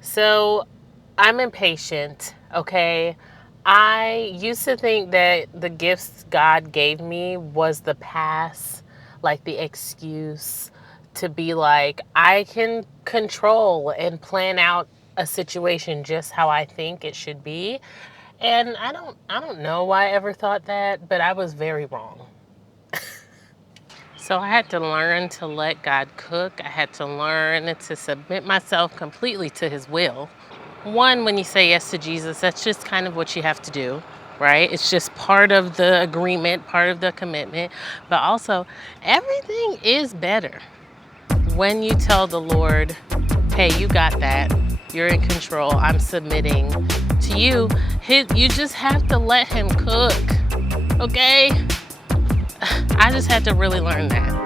So I'm impatient, okay? I used to think that the gifts God gave me was the pass, like the excuse to be like, I can control and plan out a situation just how I think it should be. And I don't know why I ever thought that, but I was very wrong. So I had to learn to let God cook. I had to learn to submit myself completely to his will. One, when you say yes to Jesus, that's just kind of what you have to do, right? It's just part of the agreement, part of the commitment. But also, everything is better when you tell the Lord, hey, you got that. You're in control. I'm submitting to you. You just have to let him cook, okay? I just had to really learn that.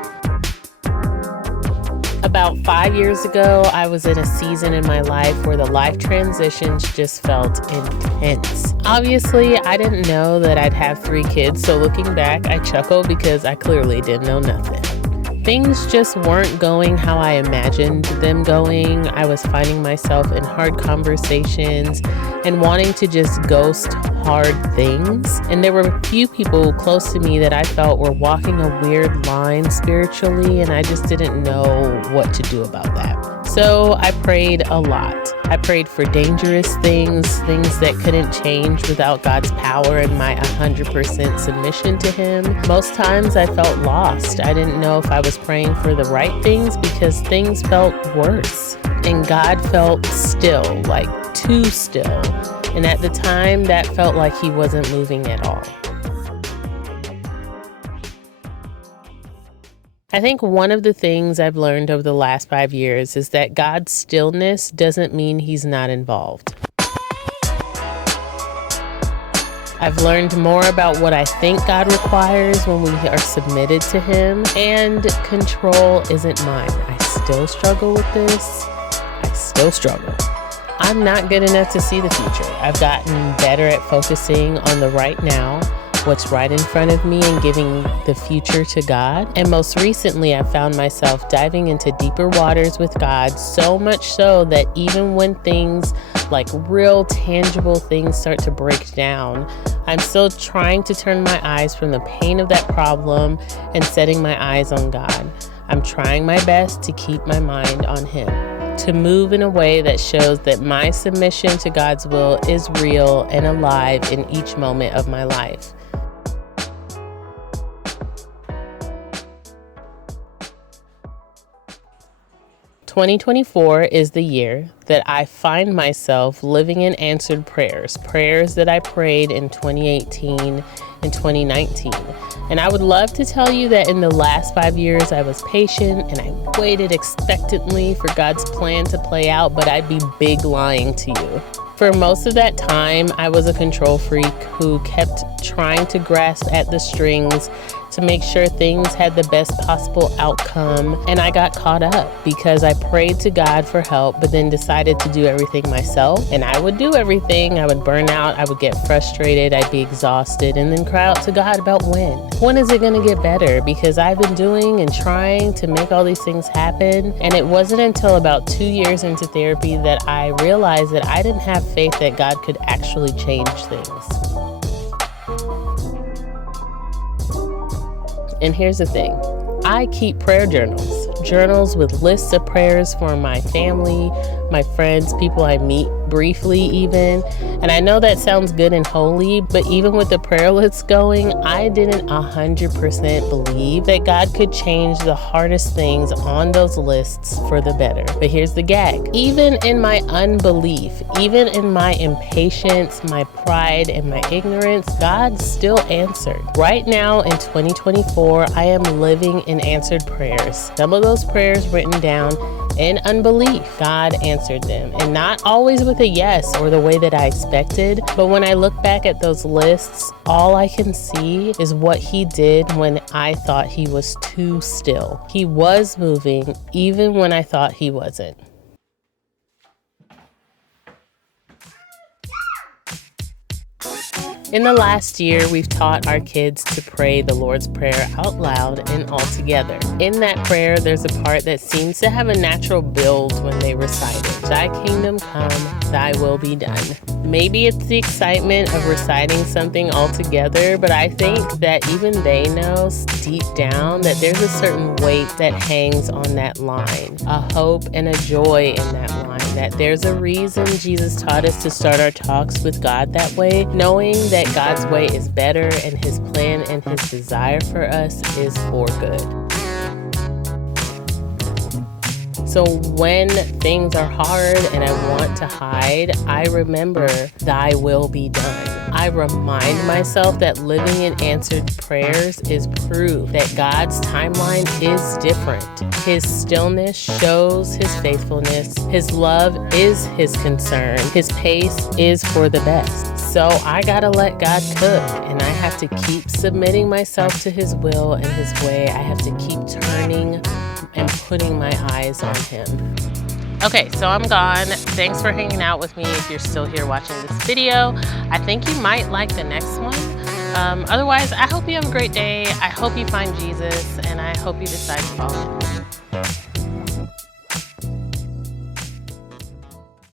About 5 years ago, I was in a season in my life where the life transitions just felt intense. Obviously, I didn't know that I'd have 3 kids, so looking back, I chuckle because I clearly didn't know nothing. Things just weren't going how I imagined them going. I was finding myself in hard conversations and wanting to just ghost hard things. And there were a few people close to me that I felt were walking a weird line spiritually, and I just didn't know what to do about that. So I prayed a lot. I prayed for dangerous things that couldn't change without God's power and my 100% submission to Him. Most times I felt lost. I didn't know if I was praying for the right things because things felt worse. And God felt still, like too still. And at the time, that felt like He wasn't moving at all. I think one of the things I've learned over the last 5 years is that God's stillness doesn't mean He's not involved. I've learned more about what I think God requires when we are submitted to Him, and control isn't mine. I still struggle with this. I still struggle. I'm not good enough to see the future. I've gotten better at focusing on the right now, what's right in front of me, and giving the future to God. And most recently, I found myself diving into deeper waters with God, so much so that even when things like real tangible things start to break down, I'm still trying to turn my eyes from the pain of that problem and setting my eyes on God. I'm trying my best to keep my mind on Him, to move in a way that shows that my submission to God's will is real and alive in each moment of my life. "2024 is the year that I find myself living in answered prayers that I prayed in 2018 and 2019. And I would love to tell you that in the last 5 years I was patient and I waited expectantly for God's plan to play out, but I'd be big lying to you. For most of that time, I was a control freak who kept trying to grasp at the strings to make sure things had the best possible outcome, and I got caught up because I prayed to God for help, but then decided to do everything myself. And I would do everything. I would burn out, I would get frustrated, I'd be exhausted, and then cry out to God about when is it going to get better? Because I've been doing and trying to make all these things happen, and it wasn't until about 2 years into therapy that I realized that I didn't have faith that God could actually change things. And here's the thing, I keep prayer journals with lists of prayers for my family, my friends, people I meet briefly even. And I know that sounds good and holy, but even with the prayer lists going, I didn't 100% believe that God could change the hardest things on those lists for the better. But here's the gag. Even in my unbelief, even in my impatience, my pride, and my ignorance, God still answered. Right now in 2024, I am living in answered prayers. Some of those prayers written down in unbelief. God answered them, and not always with a yes or the way that I expected. But when I look back at those lists, all I can see is what He did when I thought He was too still. He was moving even when I thought He wasn't. In the last year, we've taught our kids to pray the Lord's Prayer out loud and all together. In that prayer, there's a part that seems to have a natural build when they recite it. Thy kingdom come, thy will be done. Maybe it's the excitement of reciting something all together, but I think that even they know deep down that there's a certain weight that hangs on that line, a hope and a joy in that line, that there's a reason Jesus taught us to start our talks with God that way, knowing that God's way is better and his plan and his desire for us is for good. So when things are hard and I want to hide, I remember thy will be done. I remind myself that living in answered prayers is proof that God's timeline is different. His stillness shows his faithfulness. His love is his concern. His pace is for the best. So I gotta let God cook, and I have to keep submitting myself to his will and his way. I have to keep turning and putting my eyes on him. Okay, so I'm gone. Thanks for hanging out with me. If you're still here watching this video, I think you might like the next one. Otherwise, I hope you have a great day. I hope you find Jesus, and I hope you decide to follow him.